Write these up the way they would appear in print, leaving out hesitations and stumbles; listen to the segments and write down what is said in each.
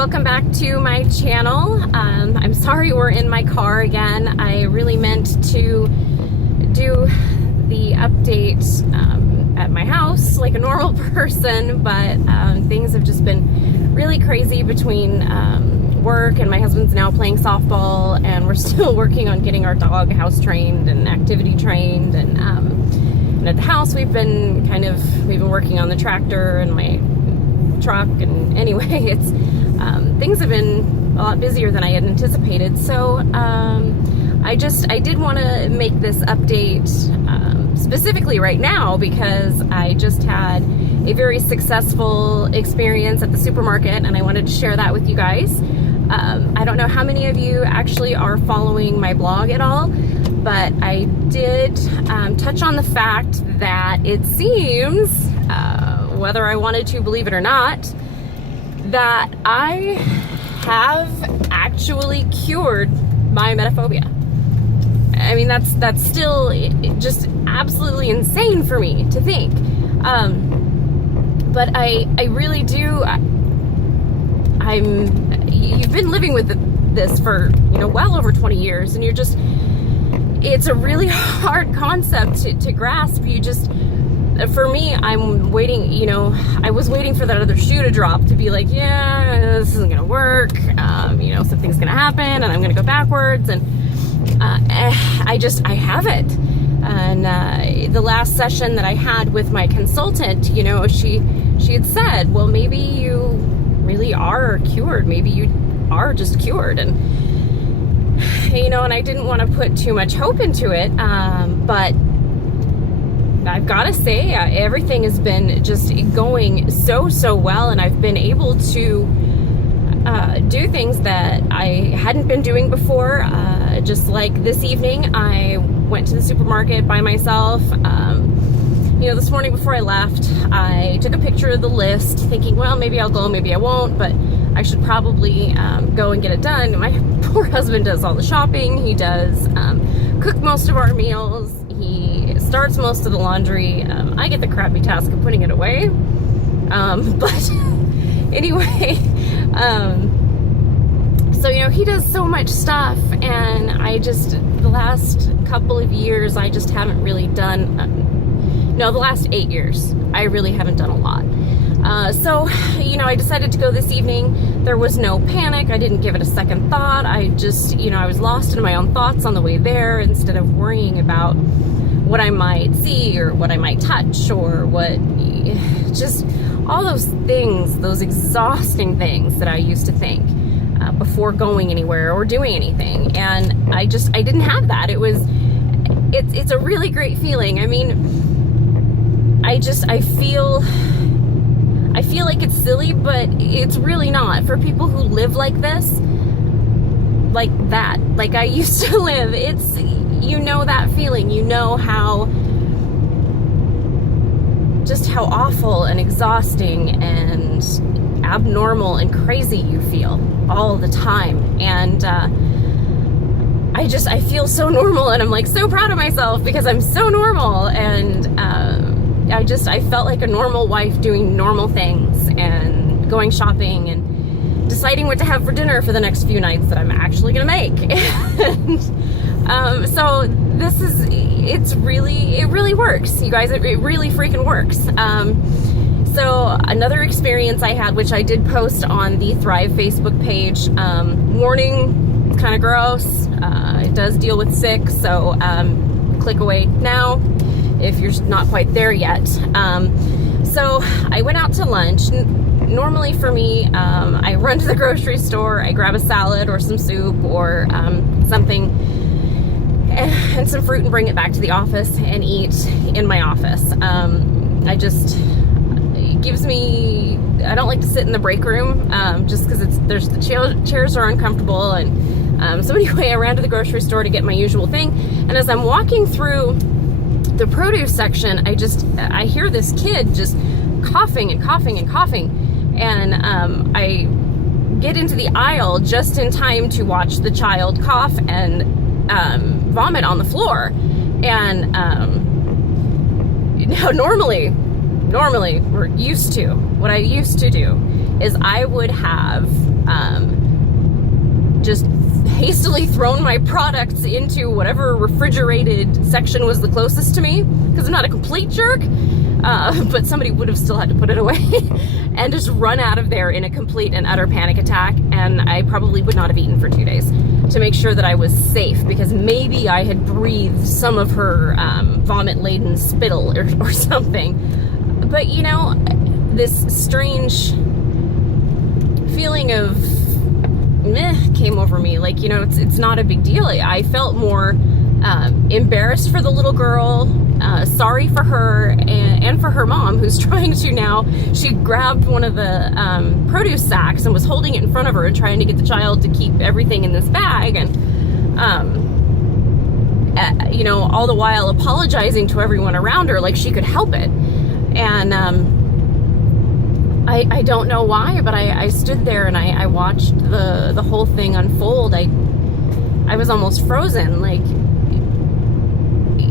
welcome back to my channel. I'm sorry we're in my car again. I really meant to do the update at my house like a normal person, but things have just been really crazy between work, and my husband's now playing softball, and we're still working on getting our dog house trained and activity trained, and at the house we've been working on the tractor and my truck, and anyway, it's things have been a lot busier than I had anticipated. So I did want to make this update specifically right now because I just had a very successful experience at the supermarket, and I wanted to share that with you guys. I don't know how many of you actually are following my blog at all, but I did touch on the fact that it seems, whether I wanted to believe it or not, that I have actually cured my emetophobia. I mean, that's still just absolutely insane for me to think. But I really do. You've been living with this for, well over 20 years, and it's a really hard concept to grasp. For me, I'm waiting, I was waiting for that other shoe to drop to be like, yeah, this isn't gonna work, something's gonna happen and I'm gonna go backwards, and I haven't. And the last session that I had with my consultant, she had said, well, maybe you really are cured, maybe you are just cured, and and I didn't want to put too much hope into it, but I've got to say, everything has been just going so well, and I've been able to do things that I hadn't been doing before. Just like this evening, I went to the supermarket by myself. This morning before I left, I took a picture of the list, thinking, well, maybe I'll go, maybe I won't, but I should probably go and get it done. My poor husband does all the shopping. He does cook most of our meals. He starts most of the laundry. I get the crappy task of putting it away. But anyway, so, he does so much stuff, and the last couple of years, I just haven't really done, the last 8 years, I really haven't done a lot. So, I decided to go this evening. There was no panic. I didn't give it a second thought. I just, I was lost in my own thoughts on the way there, instead of worrying about what I might see or what I might touch, or just all those things, those exhausting things that I used to think before going anywhere or doing anything. And I didn't have that. It's a really great feeling. I mean, I feel like it's silly, but it's really not. For people who live like this, like that, like I used to live, it's, that feeling, how awful and exhausting and abnormal and crazy you feel all the time. And I feel so normal, and I'm like so proud of myself because I'm so normal. And I felt like a normal wife doing normal things and going shopping and deciding what to have for dinner for the next few nights that I'm actually gonna make. And so it really works, you guys. It really freaking works. So another experience I had, which I did post on the Thrive Facebook page, warning, it's kind of gross. It does deal with sick, so click away now if you're not quite there yet. So I went out to lunch. Normally for me, I run to the grocery store, I grab a salad or some soup or something and some fruit and bring it back to the office and eat in my office. It gives me, I don't like to sit in the break room just because the chairs are uncomfortable. And so anyway, I ran to the grocery store to get my usual thing. And as I'm walking through the produce section, I hear this kid just coughing and coughing and coughing. And I get into the aisle just in time to watch the child cough and vomit on the floor. And normally we're used to, what I used to do is I would have just hastily thrown my products into whatever refrigerated section was the closest to me, because I'm not a complete jerk, but somebody would have still had to put it away, and just run out of there in a complete and utter panic attack, and I probably would not have eaten for 2 days to make sure that I was safe, because maybe I had breathed some of her vomit-laden spittle or something. But, you know, this strange feeling of meh came over me. Like, you know, it's not a big deal. I felt more embarrassed for the little girl, sorry for her, and for her mom, who's trying to now, she grabbed one of the produce sacks and was holding it in front of her and trying to get the child to keep everything in this bag, and you know, all the while apologizing to everyone around her like she could help it. And I don't know why, but I stood there and I watched the whole thing unfold. I was almost frozen. Like,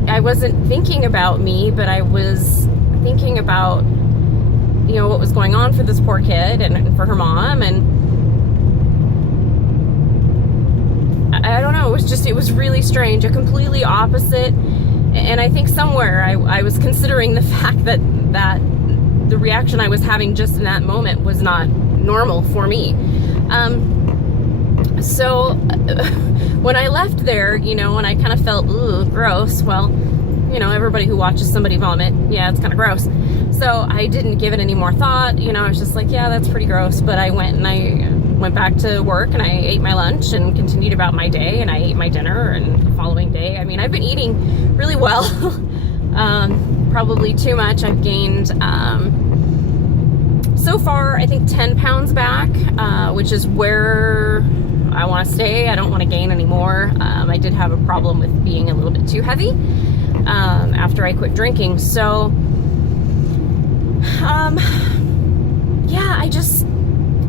I wasn't thinking about me, but I was thinking about, you know, what was going on for this poor kid and for her mom. And I don't know, it was really strange, a completely opposite. And I think somewhere I was considering the fact that the reaction I was having just in that moment was not normal for me. So when I left there, you know, and I kind of felt, ooh, gross. Well, you know, everybody who watches somebody vomit, yeah, it's kind of gross. So I didn't give it any more thought. You know, I was just like, yeah, that's pretty gross. But I went back to work, and I ate my lunch and continued about my day, and I ate my dinner, and the following day, I mean, I've been eating really well. Probably too much. I've gained, so far, I think 10 pounds back, which is where I want to stay. I don't want to gain anymore. I did have a problem with being a little bit too heavy after I quit drinking. So, yeah,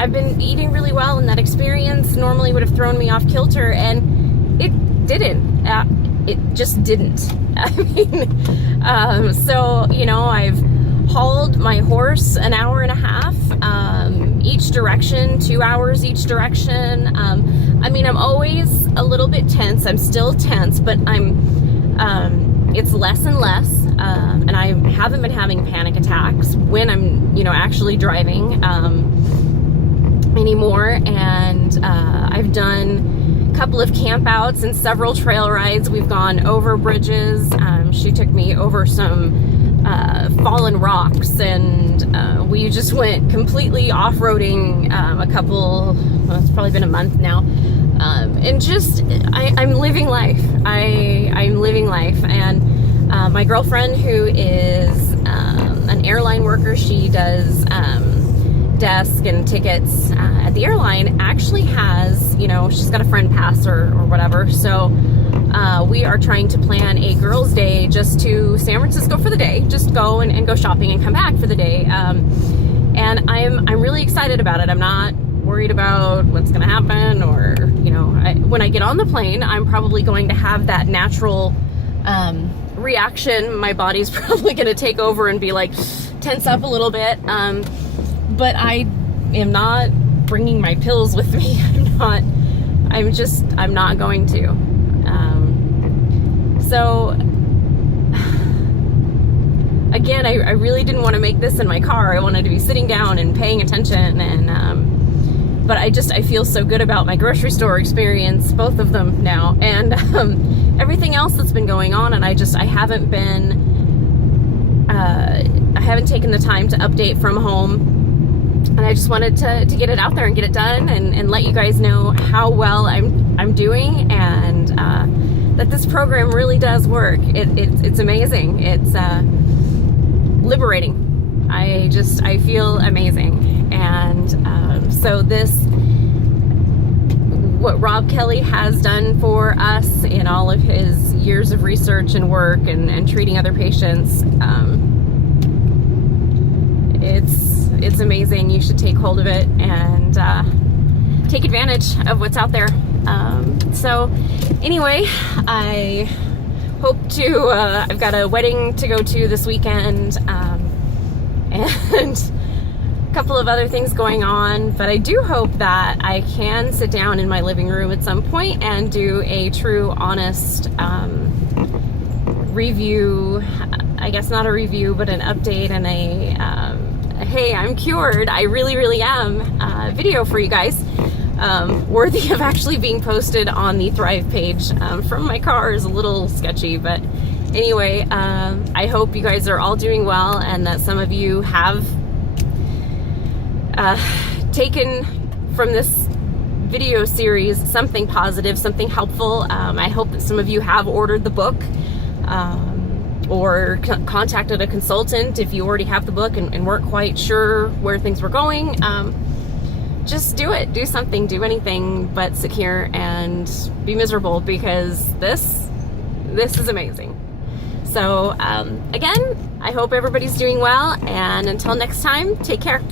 I've been eating really well, and that experience normally would have thrown me off kilter, and it didn't. It just didn't. I mean, so, you know, I've hauled my horse an hour and a half each direction, 2 hours each direction. I mean, I'm always a little bit tense. I'm still tense, but it's less and less, and I haven't been having panic attacks when I'm, you know, actually driving anymore. And I've done a couple of camp outs and several trail rides. We've gone over bridges. She took me over some fallen rocks, and we just went completely off-roading a couple, well, it's probably been a month now, and just I'm living life. I'm living life. And my girlfriend, who is an airline worker, she does desk and tickets at the airline, actually has, you know, she's got a friend pass or whatever. So we are trying to plan a girls' day just to San Francisco for the day, just go and go shopping and come back for the day. And I'm really excited about it. I'm not worried about what's going to happen, or, you know, when I get on the plane, I'm probably going to have that natural reaction. My body's probably going to take over and be like, tense up a little bit. But I am not bringing my pills with me. I'm not going to. So again, I really didn't want to make this in my car. I wanted to be sitting down and paying attention, and but I feel so good about my grocery store experience, both of them now, and everything else that's been going on. And I haven't taken the time to update from home. And I just wanted to get it out there and get it done, and let you guys know how well I'm doing, and that this program really does work. It's amazing. It's liberating. I feel amazing. And so what Rob Kelly has done for us in all of his years of research and work and treating other patients, it's amazing. You should take hold of it and take advantage of what's out there. So anyway, I hope to, I've got a wedding to go to this weekend, and couple of other things going on, but I do hope that I can sit down in my living room at some point and do a true, honest review. I guess not a review, but an update and a hey, I'm cured, I really, really am video for you guys. Worthy of actually being posted on the Thrive page. From my car is a little sketchy, but anyway, I hope you guys are all doing well and that some of you have taken from this video series something positive, something helpful. I hope that some of you have ordered the book or contacted a consultant if you already have the book and weren't quite sure where things were going. Just do it, do something, do anything but sit here and be miserable, because this is amazing. So again, I hope everybody's doing well, and until next time, take care.